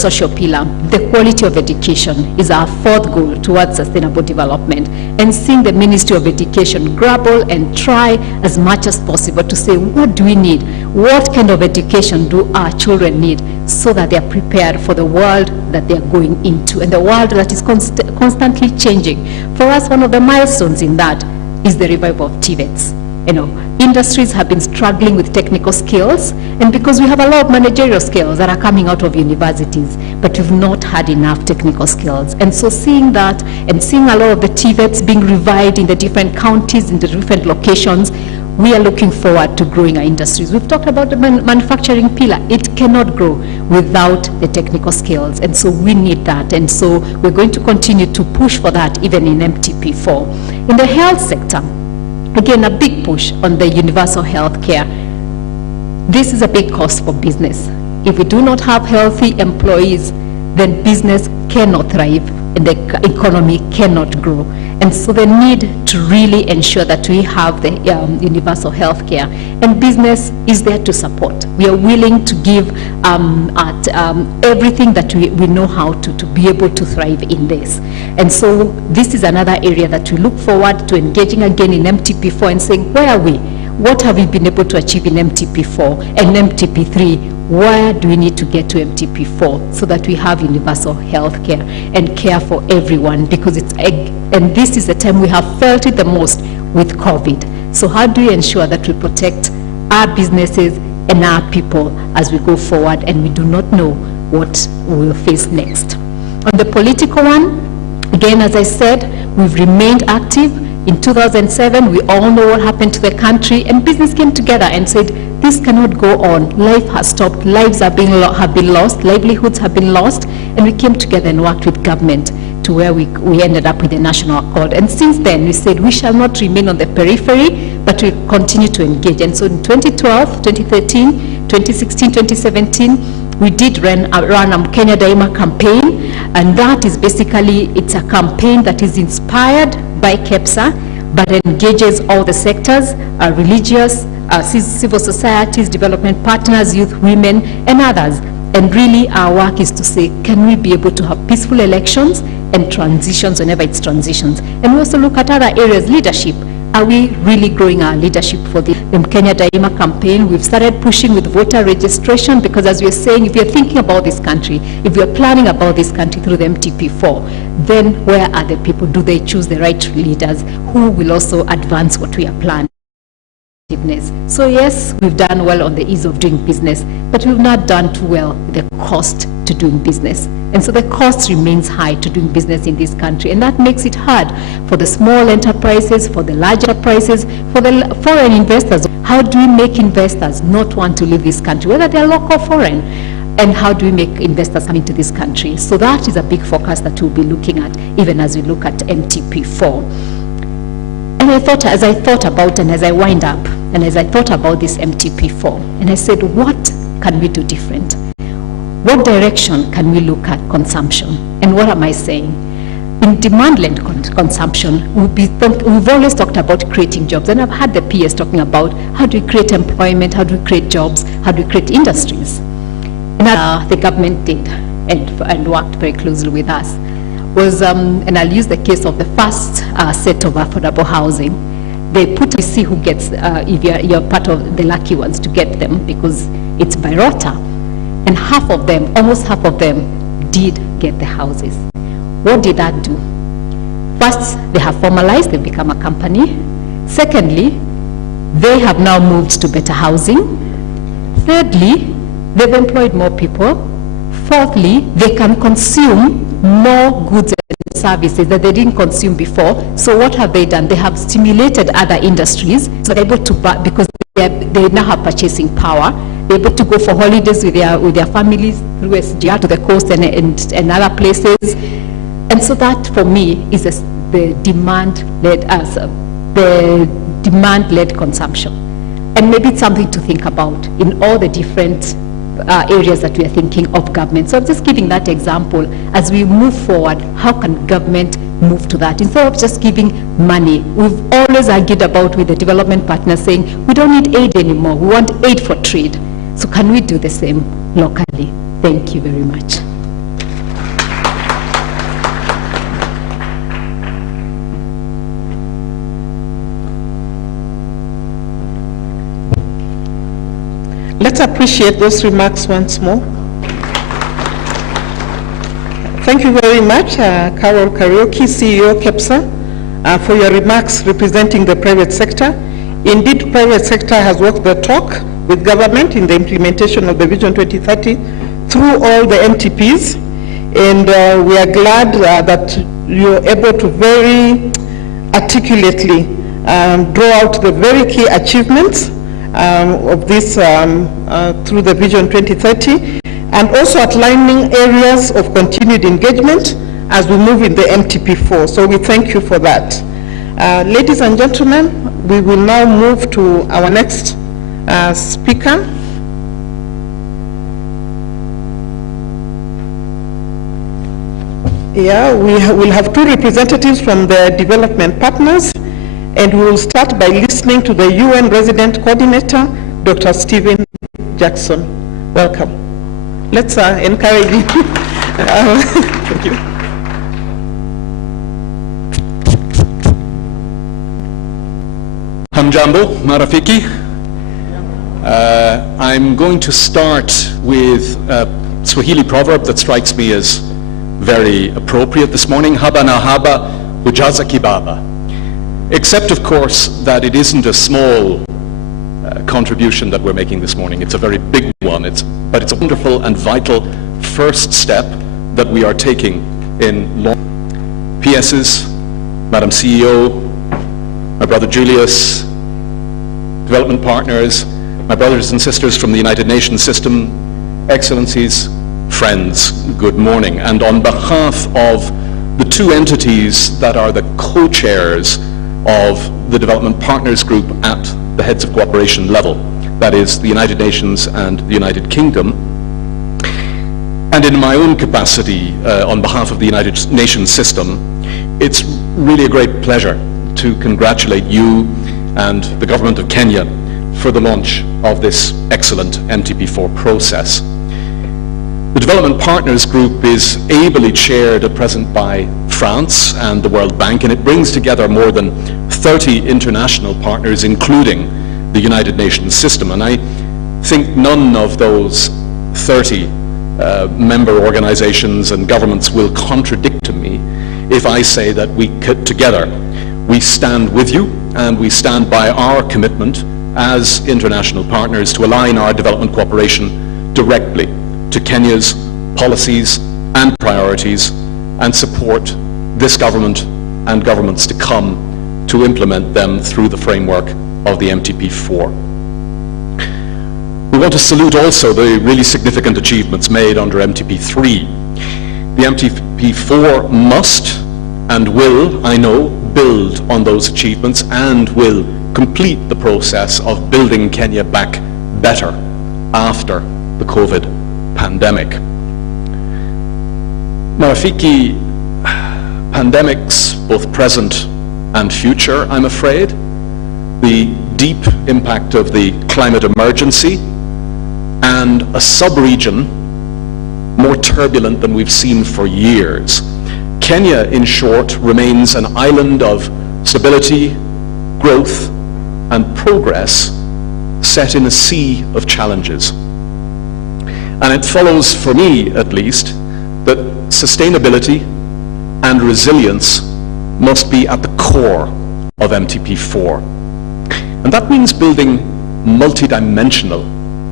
social pillar, the quality of education, is our fourth goal towards sustainable development. And seeing the Ministry of Education grapple and try as much as possible to say, what do we need? What kind of education do our children need so that they are prepared for the world that they are going into, and the world that is constantly changing. For us, one of the milestones in that is the revival of TVETs. You know, industries have been struggling with technical skills, and because we have a lot of managerial skills that are coming out of universities, but we've not had enough technical skills. And so seeing that and seeing a lot of the TVETs being revived in the different counties, in the different locations, we are looking forward to growing our industries. We've talked about the manufacturing pillar. It cannot grow without the technical skills, and so we need that. And so we're going to continue to push for that even in MTP4. In the health sector, again, a big push on the universal health care. This is a big cost for business. If we do not have healthy employees, then business cannot thrive and the economy cannot grow. And so the need to really ensure that we have the universal health care, and business is there to support. We are willing to give everything that we know how to be able to thrive in this. And so this is another area that we look forward to engaging again in MTP4 and saying, where are we? What have we been able to achieve in MTP4 and MTP3? Where do we need to get to MTP4 so that we have universal health care and care for everyone? Because and this is the time we have felt it the most with COVID. So how do we ensure that we protect our businesses and our people as we go forward and we do not know what we will face next? On the political one, again, as I said, we've remained active. In 2007, we all know what happened to the country, and business came together and said, this cannot go on. Life has stopped. Lives have been lost. Livelihoods have been lost. And we came together and worked with government to where we ended up with the National Accord. And since then, we said we shall not remain on the periphery, but we continue to engage. And so in 2012, 2013, 2016, 2017, we did run a Kenya Daima campaign, and that is basically, it's a campaign that is inspired by KEPSA, but engages all the sectors, religious, civil societies, development partners, youth, women, and others. And really our work is to say, can we be able to have peaceful elections and transitions whenever it's transitions? And we also look at other areas, leadership. Are we really growing our leadership for the Kenya Daima campaign? We've started pushing with voter registration, because as we're saying, if you're thinking about this country, if you're planning about this country through the MTP4, then where are the people? Do they choose the right leaders who will also advance what we are planning? So yes, we've done well on the ease of doing business, but we've not done too well with the cost to doing business. And so the cost remains high to doing business in this country, and that makes it hard for the small enterprises, for the large enterprises, for the foreign investors. How do we make investors not want to leave this country, whether they're local or foreign? And how do we make investors come into this country? So that is a big focus that we'll be looking at, even as we look at MTP4. And I thought, as I thought about, and as I wind up, and as I thought about this MTP4, and I said, what can we do different? What direction can we look at consumption? And what am I saying? In demand-led consumption, we've always talked about creating jobs, and I've had the PS talking about how do we create employment, how do we create jobs, how do we create industries? And the government did, and worked very closely with us, was, and I'll use the case of the first set of affordable housing. They put to see who gets, if you're part of the lucky ones to get them, because it's by rota. And half of them, almost half of them, did get the houses. What did that do? First, they have formalized, they've become a company. Secondly, they have now moved to better housing. Thirdly, they've employed more people. Fourthly, they can consume more goods and services that they didn't consume before. So what have they done? They have stimulated other industries, so they're able to buy, because they now have purchasing power. They're able to go for holidays with their families through SGR to the coast and other places. And so that, for me, is the demand-led consumption. And maybe it's something to think about in all the different areas that we are thinking of government. So I'm just giving that example. As we move forward, how can government move to that? Instead of just giving money, we've always argued about with the development partners saying, we don't need aid anymore, we want aid for trade. So can we do the same locally? Thank you very much. Let's appreciate those remarks once more. Thank you very much, Carol Karaoke, CEO KICC, for your remarks representing the private sector. Indeed, private sector has walked the talk with government in the implementation of the Vision 2030 through all the MTPs, and we are glad that you're able to very articulately draw out the very key achievements of this through the Vision 2030, and also outlining areas of continued engagement as we move in the MTP4. So we thank you for that. Ladies and gentlemen, we will now move to our next speaker. Yeah, we will have two representatives from the development partners, and we will start by listening to the UN Resident Coordinator, Dr. Stephen Jackson. Welcome. Let's encourage you. Thank you. Hamjambo, marafiki. I'm going to start with a Swahili proverb that strikes me as very appropriate this morning. Haba na haba, hujaza kibaba. Except, of course, that it isn't a small contribution that we're making this morning. It's a very big one. But it's a wonderful and vital first step that we are taking in PSs, Madam CEO, my brother Julius, development partners, my brothers and sisters from the United Nations system, excellencies, friends, good morning. And on behalf of the two entities that are the co-chairs of the Development Partners Group at the Heads of Cooperation level, that is the United Nations and the United Kingdom, and in my own capacity on behalf of the United Nations system, it's really a great pleasure to congratulate you and the government of Kenya for the launch of this excellent MTP4 process. The Development Partners Group is ably chaired at present by France and the World Bank, and it brings together more than 30 international partners, including the United Nations system. And I think none of those 30 member organizations and governments will contradict to me if I say that together we stand with you and we stand by our commitment as international partners to align our development cooperation directly to Kenya's policies and priorities and support this government and governments to come to implement them through the framework of the MTP4. We want to salute also the really significant achievements made under MTP3. The MTP4 must and will, I know, build on those achievements and will complete the process of building Kenya back better after the COVID pandemic. Marafiki, pandemics, both present and future, I'm afraid, the deep impact of the climate emergency, and a sub-region more turbulent than we've seen for years. Kenya, in short, remains an island of stability, growth, and progress set in a sea of challenges. And it follows, for me at least, that sustainability and resilience must be at the core of MTP4. And that means building multidimensional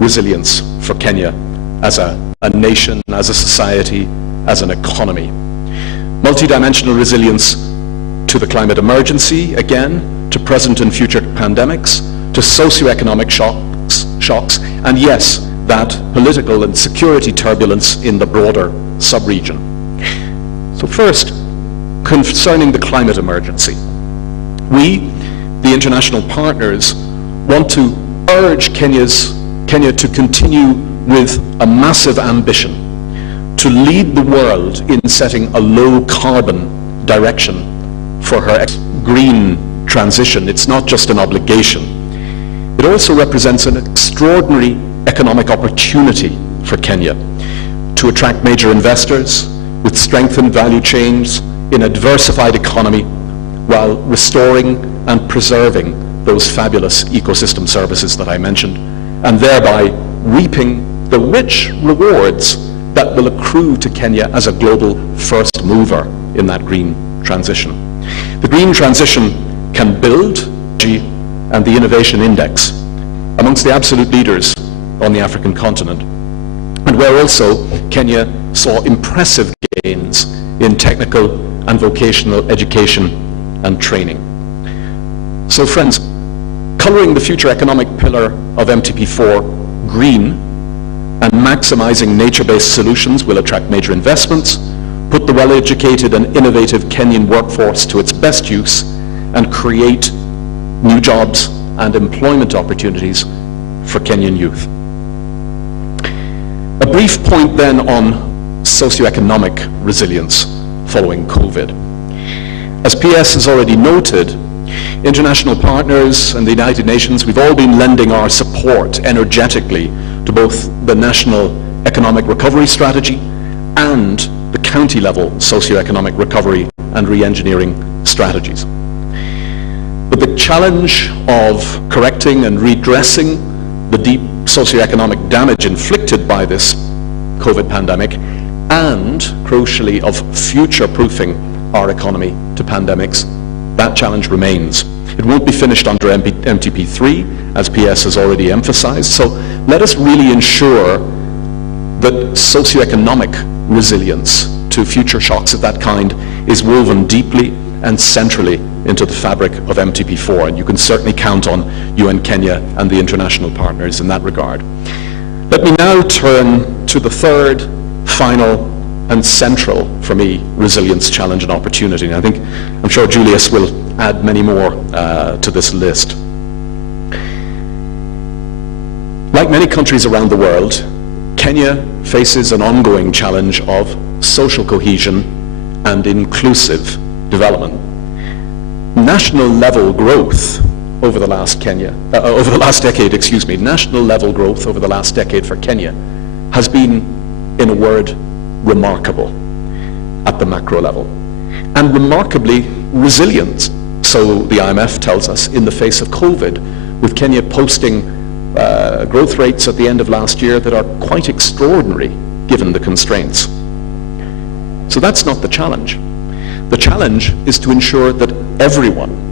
resilience for Kenya as a nation, as a society, as an economy. Multidimensional resilience to the climate emergency, again, to present and future pandemics, to socioeconomic shocks, and yes, that political and security turbulence in the broader sub-region. So first, concerning the climate emergency, we, the international partners, want to urge Kenya to continue with a massive ambition to lead the world in setting a low-carbon direction for her green transition. It's not just an obligation. It also represents an extraordinary economic opportunity for Kenya to attract major investors with strengthened value chains in a diversified economy while restoring and preserving those fabulous ecosystem services that I mentioned, and thereby reaping the rich rewards that will accrue to Kenya as a global first mover in that green transition. The green transition can build and the innovation index amongst the absolute leaders on the African continent, and where also Kenya saw impressive gains in technical and vocational education and training. So friends, coloring the future economic pillar of MTP4 green and maximizing nature-based solutions will attract major investments, put the well-educated and innovative Kenyan workforce to its best use, and create new jobs and employment opportunities for Kenyan youth. A brief point then on socioeconomic resilience following COVID. As PS has already noted, international partners and the United Nations, we've all been lending our support energetically to both the National Economic Recovery Strategy and the county-level socioeconomic recovery and re-engineering strategies. But the challenge of correcting and redressing the deep socioeconomic damage inflicted by this COVID pandemic, and crucially of future-proofing our economy to pandemics, that challenge remains. It won't be finished under MTP3, as PS has already emphasized, so let us really ensure that socioeconomic resilience to future shocks of that kind is woven deeply and centrally into the fabric of MTP4, and you can certainly count on UN Kenya and the international partners in that regard. Let me now turn to the third, final, and central, for me, resilience challenge and opportunity. And I'm sure Julius will add many more to this list. Like many countries around the world, Kenya faces an ongoing challenge of social cohesion and inclusive development. National level growth over the last decade, national level growth over the last decade for Kenya has been, in a word, remarkable at the macro level, and remarkably resilient, so the IMF tells us, in the face of COVID, with Kenya posting growth rates at the end of last year that are quite extraordinary given the constraints. So that's not the challenge. The challenge is to ensure that everyone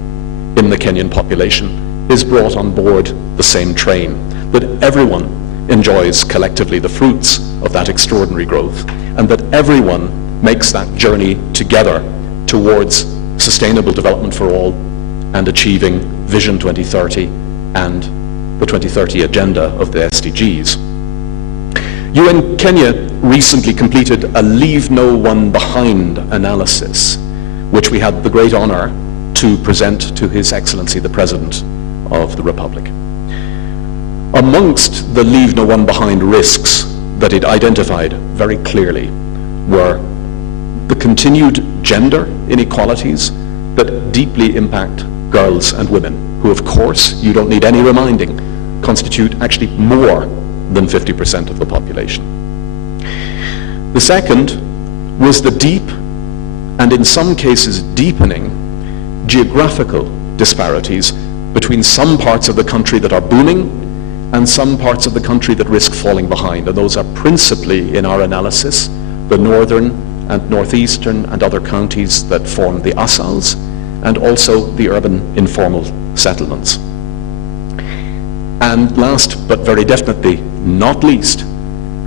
in the Kenyan population is brought on board the same train, that everyone enjoys collectively the fruits of that extraordinary growth, and that everyone makes that journey together towards sustainable development for all and achieving Vision 2030 and the 2030 agenda of the SDGs. UN Kenya recently completed a Leave No One Behind analysis, which we had the great honor to present to His Excellency the President of the Republic. Amongst the Leave No One Behind risks that it identified very clearly were the continued gender inequalities that deeply impact girls and women, who of course, you don't need any reminding, constitute actually more than 50% of the population. The second was the deep, and in some cases deepening, geographical disparities between some parts of the country that are booming and some parts of the country that risk falling behind. And those are principally, in our analysis, the northern and northeastern and other counties that form the ASALs, and also the urban informal settlements. And last, but very definitely not least,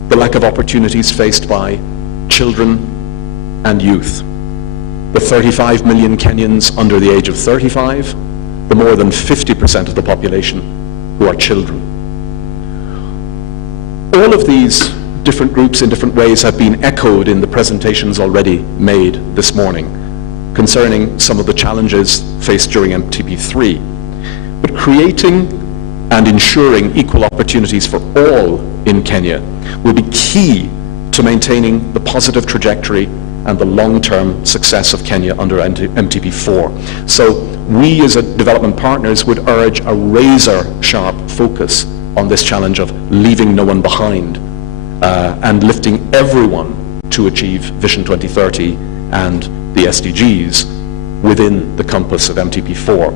the lack of opportunities faced by children and youth. The 35 million Kenyans under the age of 35, the more than 50% of the population who are children. All of these different groups in different ways have been echoed in the presentations already made this morning concerning some of the challenges faced during MTP3. But creating and ensuring equal opportunities for all in Kenya will be key to maintaining the positive trajectory and the long-term success of Kenya under MTP4. So we as development partners would urge a razor-sharp focus on this challenge of leaving no one behind and lifting everyone to achieve Vision 2030 and the SDGs within the compass of MTP4.